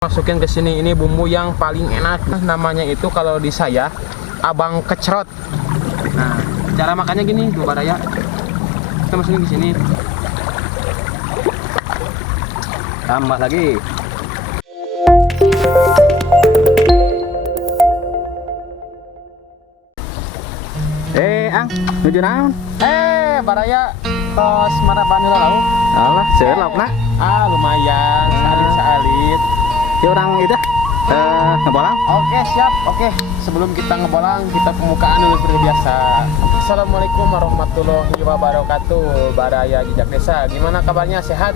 Masukin ke sini, ini bumbu yang paling enak, namanya itu kalau di saya abang kecrot. Nah, cara makannya gini tuh Baraya, kita masukin ke sini, tambah lagi. Ang nuju naon? Baraya tos mana banyak lauk. Alah, seulap nak. Lumayan, salit-salit. Ki orang itu ngebolang. Oke, siap. Oke, sebelum kita ngebolang, kita pembukaan dulu seperti biasa. Assalamualaikum warahmatullahi wabarakatuh. Baraya Jejak Desa, gimana kabarnya? Sehat?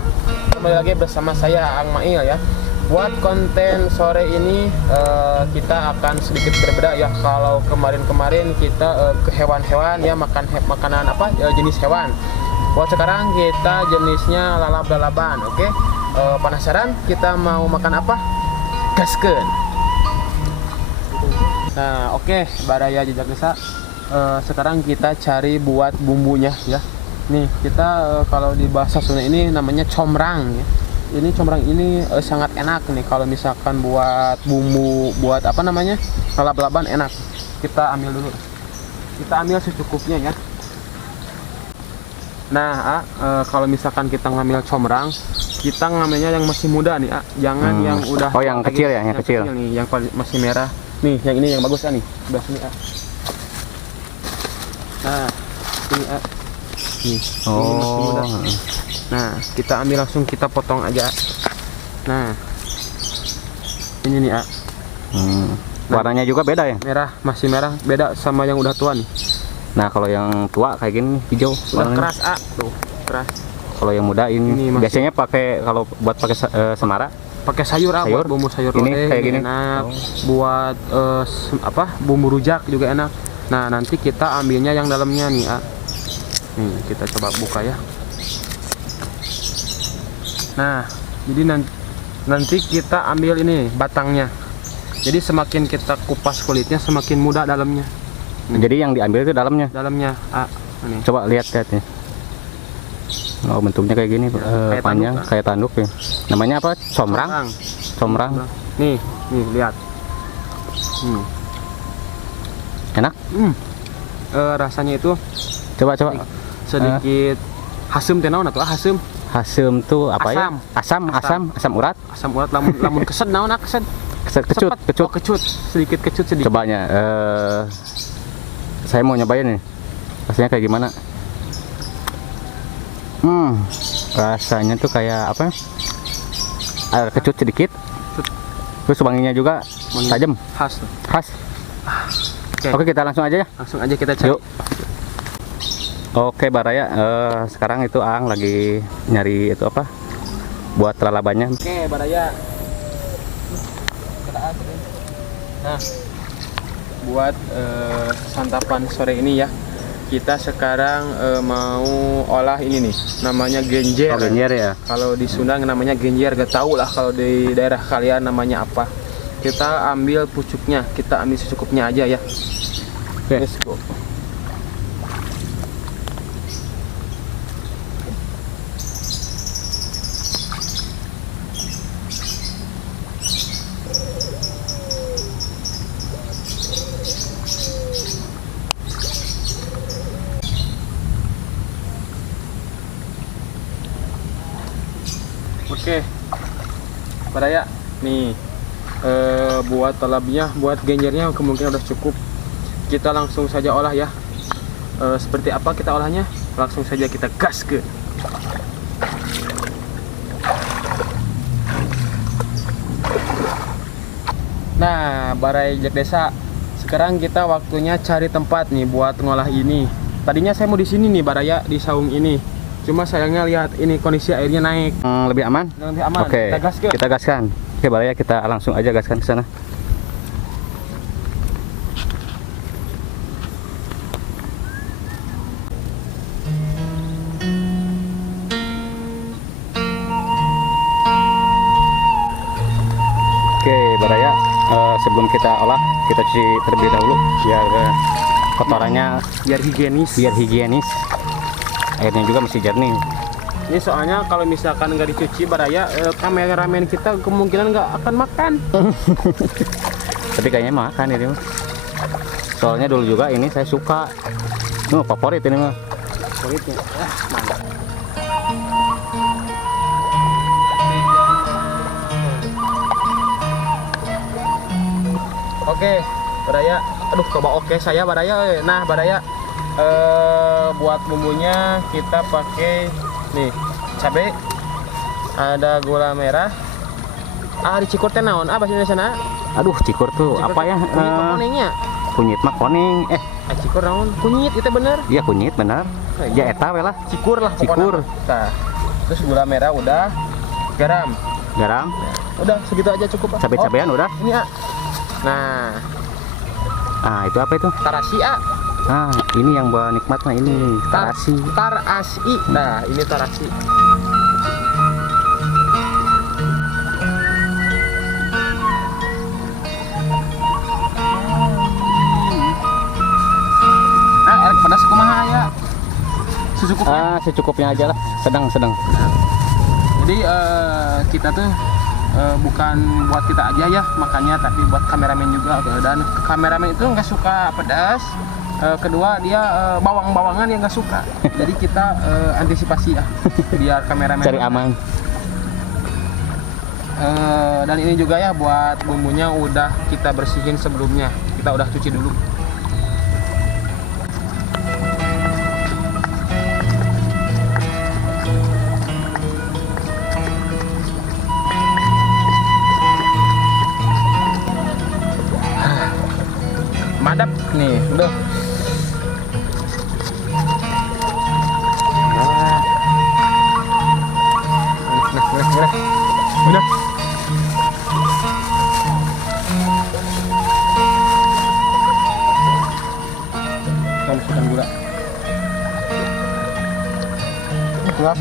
Kembali lagi bersama saya Ang Mail ya. Buat konten sore ini kita akan sedikit berbeda ya. Kalau kemarin-kemarin kita ke hewan-hewan ya, makanan apa jenis hewan. Buat sekarang kita jenisnya lalap-lalapan. Oke, penasaran kita mau makan apa? Gaskeun. Nah, oke, Baraya Jejak Desa. Sekarang kita cari buat bumbunya ya. Nih, kita kalau di bahasa Sunda ini namanya comrang ya. Ini comrang ini sangat enak nih kalau misalkan buat bumbu, buat apa namanya, lalap-lalapan enak. Kita ambil dulu. Kita ambil secukupnya ya. Nah, kalau misalkan kita ngambil comrang, kita ngambilnya yang masih muda nih, jangan yang udah. Oh, yang kecil ya, yang kecil nih, yang masih merah. Nih, yang ini yang bagus nih, sebelah sini Nah, ini nih, oh. ini masih muda. Nah, kita ambil langsung, kita potong aja. Nah, ini nih Warnanya juga beda ya? Merah, masih merah, beda sama yang udah tua nih. Nah, kalau yang tua kayak gini hijau Udah warnanya. keras tuh, keras. Kalau yang muda ini masih... biasanya pakai, kalau buat pakai semara, pakai sayur, buat bumbu sayur ini lodeh kayak gini enak. Buat bumbu rujak juga enak. Nah, nanti kita ambilnya yang dalamnya nih, nih kita coba buka ya. Nah, jadi nanti kita ambil ini batangnya. Jadi semakin kita kupas kulitnya, semakin mudah dalamnya. Jadi yang diambil itu dalamnya. Dalamnya, ini. Coba lihat ya. Oh, bentuknya kayak gini, kayak panjang tanduk, kayak tanduk ya. Namanya apa? Comrang. Comrang. Nih lihat. Enak. Rasanya itu. Coba. Sedikit hasem teh naon atuh hasem. Hasem tuh apa ya? Asam urat. Asam urat, lamun kesed naon kesed. Kecut. Sedikit kecut sedikit. Cobanya, saya mau nyobain nih. Rasanya kayak gimana? Rasanya tuh kayak apa? Ada kecut sedikit. Terus wanginya juga tajam. Khas. Oke, kita langsung aja ya. Langsung aja kita cari. Yuk. Oke, Baraya, sekarang itu Ang lagi nyari itu apa? Buat lalabannya. Oke, Baraya. Nah, buat santapan sore ini ya, kita sekarang mau olah ini nih, namanya genjer. Oh, genjer ya. Kalau di Sunda namanya genjer, gak tau lah kalau di daerah kalian namanya apa. Kita ambil pucuknya, kita ambil secukupnya aja ya. Oke. Let's go. Oke, Baraya, nih buat talabnya, buat genjernya kemungkinan udah cukup. Kita langsung saja olah ya. Seperti apa kita olahnya? Langsung saja kita gas ke. Nah, Baraya Jejak Desa, sekarang kita waktunya cari tempat nih buat ngolah ini. Tadinya saya mau di sini nih, Baraya, di saung ini. Cuma sayangnya lihat ini kondisi airnya naik. Lebih aman? Lebih aman. Oke, kita gaskan. Oke, Baraya, kita langsung aja gaskan ke sana. Oke, Baraya, sebelum kita olah, kita cuci terlebih dahulu biar kotorannya biar higienis. Airnya juga masih jernih. Ini soalnya kalau misalkan nggak dicuci Baraya, kameramen kita kemungkinan nggak akan makan. Tapi kayaknya makan ini mah. Soalnya dulu juga ini saya suka. Favorit ini mah. Favoritnya. Mantap. Oke, Baraya. Aduh, coba oke saya Baraya. Nah, Baraya buat bumbunya kita pakai nih cabai, ada gula merah. Di cikur teh naon? Bahasa Indonesia na? Aduh, cikur tuh Cikur apa teh ya? kunyit mah konengnya. Kunyit mah koning. Cikur naon? Kunyit itu bener. Iya kunyit benar. Ya eta we lah. Cikur lah Cikur. pokoknya. Nah, terus gula merah udah, garam. Garam, Udah segitu aja cukup. cabai-cabean udah. Ini Nah, Itu apa itu? tarasi Ini yang bawa nikmat mah ini tarasi. Tarasi. Nah, ini tarasi. Erek pedas kumaha ya? Secukupnya. Secukupnya aja lah. Sedang. Jadi kita tuh bukan buat kita aja ya makanya, tapi buat kameramen juga. Dan kameramen itu nggak suka pedas. Kedua dia bawang-bawangan yang nggak suka. Jadi kita antisipasi ya biar kameramen Cari aman. Dan ini juga ya buat bumbunya udah kita bersihin sebelumnya. Kita udah cuci dulu. Madap nih, udah. Benar. Masukkan gula. Kelas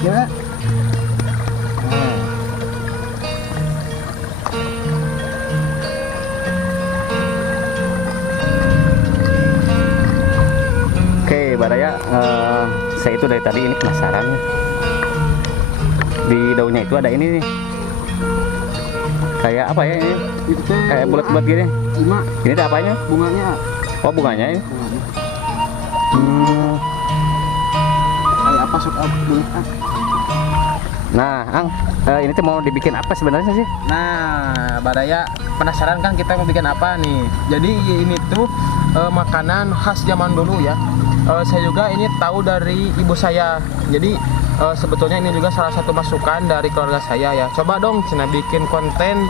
gimana? Oke, Baraya, saya itu dari tadi ini penasaran. Di daunnya itu ada ini nih. Kayak apa ya ini? Itu teh Kayak bulat-bulat gini. Ima, Ini tuh apanya? bunganya. Oh, bunganya ini. Kayak apa sok bunga? Nah, ini tuh mau dibikin apa sebenarnya sih? Nah, Baraya penasaran kan kita mau bikin apa nih? Jadi ini tuh makanan khas zaman dulu ya. Saya juga ini tahu dari ibu saya. Jadi sebetulnya ini juga salah satu masukan dari keluarga saya ya. Coba dong cina bikin konten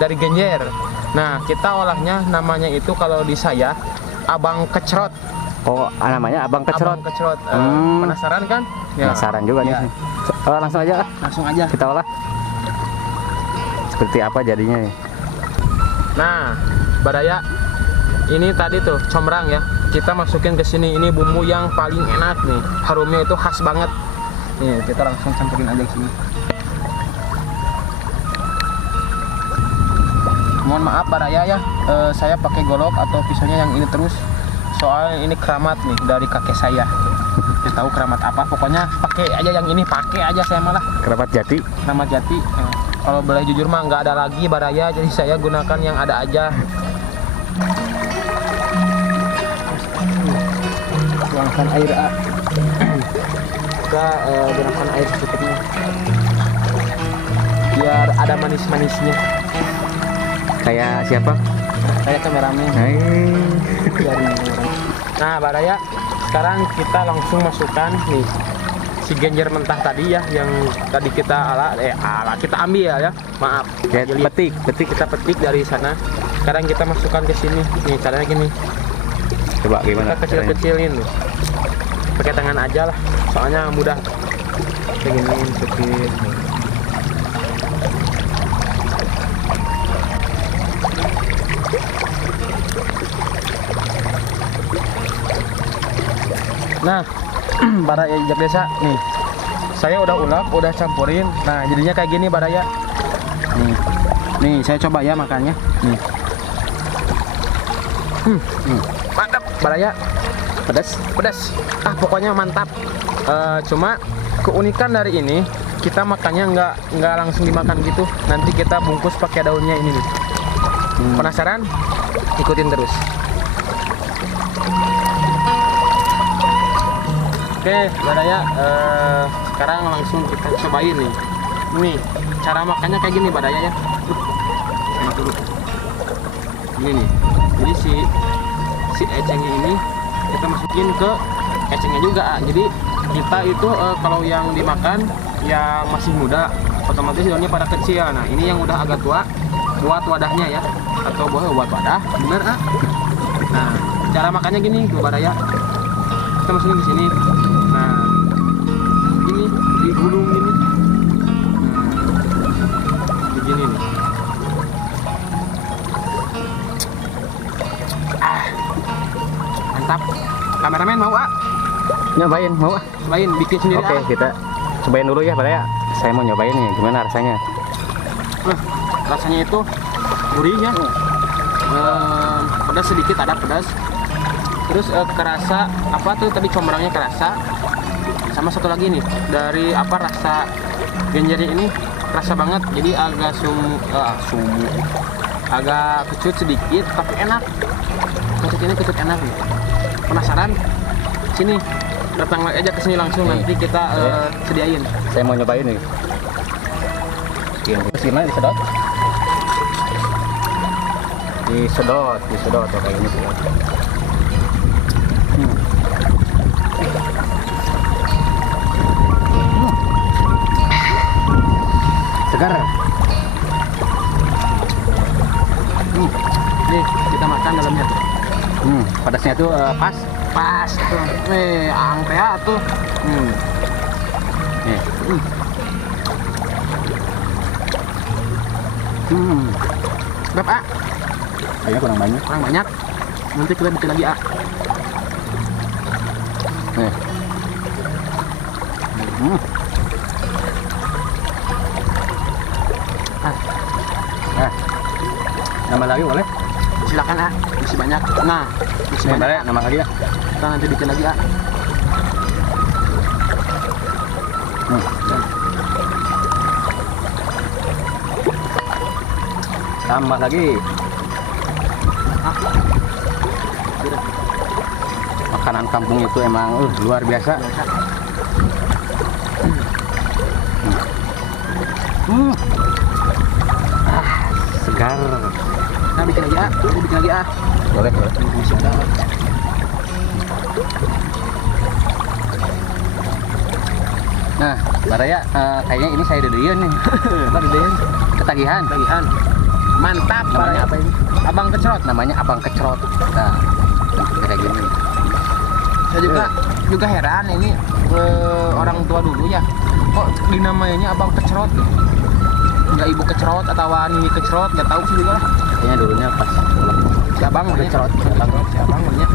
dari genjer. Nah, kita olahnya namanya itu kalau di saya abang kecrot. Oh, namanya abang kecrot. Abang kecrot. Hmm. Penasaran kan? Ya. Penasaran juga Ya. nih. Langsung aja lah. Langsung aja. Kita olah. Seperti apa jadinya nih? Nah, Baraya, ini tadi tuh combrang ya. Kita masukin ke sini. Ini bumbu yang paling enak nih. Harumnya itu khas banget. Nih, kita langsung campurin aja ke sini. Mohon maaf Baraya ya, saya pakai golok atau pisaunya yang ini terus. Soalnya ini keramat nih dari kakek saya. Saya tahu keramat apa, pokoknya pakai aja yang ini, pakai aja saya malah. Kerabat jati. Keramat jati. Kalau boleh jujur mah nggak ada lagi Baraya, jadi saya gunakan yang ada aja. Tuangkan air kita gunakan air secukupnya biar ada manis-manisnya. Kayak siapa? Kayak kameramen Hai. dari orang. Nah Baraya, sekarang kita langsung masukkan nih si genjer mentah tadi ya, yang tadi kita kita ambil ya, maaf Ya, Jadi, petik. kita petik dari sana. Sekarang kita masukkan ke sini nih, caranya gini, Coba gimana? kita kecil-kecilin nih, pakai tangan aja lah soalnya mudah. Kayak gini kecil. Nah, Baraya Jejak Desa nih, saya udah ulek, udah campurin. Nah, jadinya kayak gini Baraya. Nih saya coba ya makannya. Nih. Mantap Baraya. Pedas. Pokoknya mantap. Cuma keunikan dari ini, kita makannya nggak langsung dimakan gitu. Nanti kita bungkus pakai daunnya ini nih. Penasaran? Ikutin terus. Oke, Badaya, sekarang langsung kita cobain nih. Ini cara makannya kayak gini Badaya ya. Sama dulu. Ini nih. Jadi si ecengnya ini kita masukin ke ecengnya juga. Jadi kita itu kalau yang dimakan yang masih muda, otomatis daunnya pada kecil. Nah, ini yang udah agak tua, buat wadahnya ya, atau buat wadah, bener ah. Nah, cara makannya gini, tuh Badaya. Kita masukin di sini. Nah, ini digulung gini. Nah, begini nih. Mantap. Kameramen mau ah? Nyobain mau? Cobain bikin sendiri. Oke, kita cobain dulu ya Badaya. Saya mau nyobain nih, gimana rasanya? Rasanya itu gurih ya. Pedas sedikit, ada pedas. Terus kerasa apa tuh tadi combrangnya kerasa. Sama satu lagi nih dari apa rasa genjernya ini kerasa banget. Jadi agak sumu, agak kecut sedikit tapi enak. Kecut ini kecut enak nih. Penasaran? Sini datang aja ke sini langsung nanti kita sediain. Saya mau nyobain nih. Gimana disedot? Disedot kayak gini sih. Segar. Nih kita makan dalamnya tuh. Pedasnya tuh pas. Pas tuh. Angpea tuh. Nih. Berapa? Kayaknya kurang banyak. Kurang banyak. Nanti kita bikin lagi Nih. Nah, nambah lagi boleh? Silakan masih banyak. Nah, masih Nih, banyak. boleh nambah lagi ya? Kita nanti bikin lagi Tambah lagi. Makanan kampung itu emang luar biasa. Segar. Kita bikin lagi Kita bikin lagi Boleh. Masih ada. Nah, Badaya, kayaknya ini saya dedein nih. Apa dedein? Ketagihan. Tagihan. Mantap. Namanya apa ini? Abang Kecrot. Namanya Abang Kecrot. Nah, kayak gini. Saya juga heran ini orang tua dulu ya. Kok dinamainya Abang Kecrot? Enggak Ibu Kecrot atau Nini Kecrot, enggak tahu sih juga lah. Kayaknya dulunya pas Si Abang Kecrot. Si Abang namanya.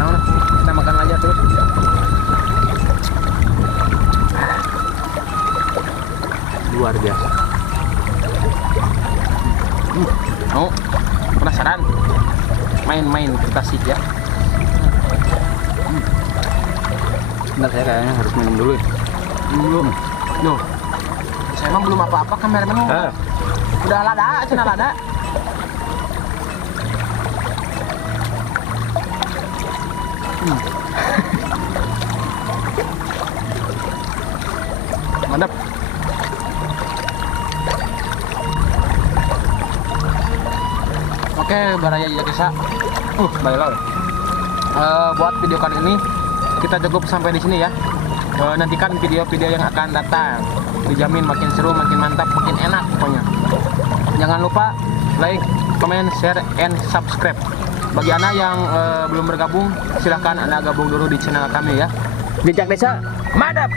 Nah, kita makan aja terus. luar biasa. Mau penasaran? Main-main kita sih ya. Bentar, saya kayaknya harus minum dulu. Belum. Loh. Saya emang belum apa-apa kameramen. Udah lada, cina lada. Mantap. Oke, Baraya Jagdesa. Baiklah. Buat video kali ini kita cukup sampai di sini ya. Nantikan video-video yang akan datang. Dijamin makin seru, makin mantap, makin enak pokoknya. Jangan lupa like, comment, share, and subscribe. Bagi Anda yang belum bergabung, silahkan Anda gabung dulu di channel kami ya. Jejak Desa. Madap.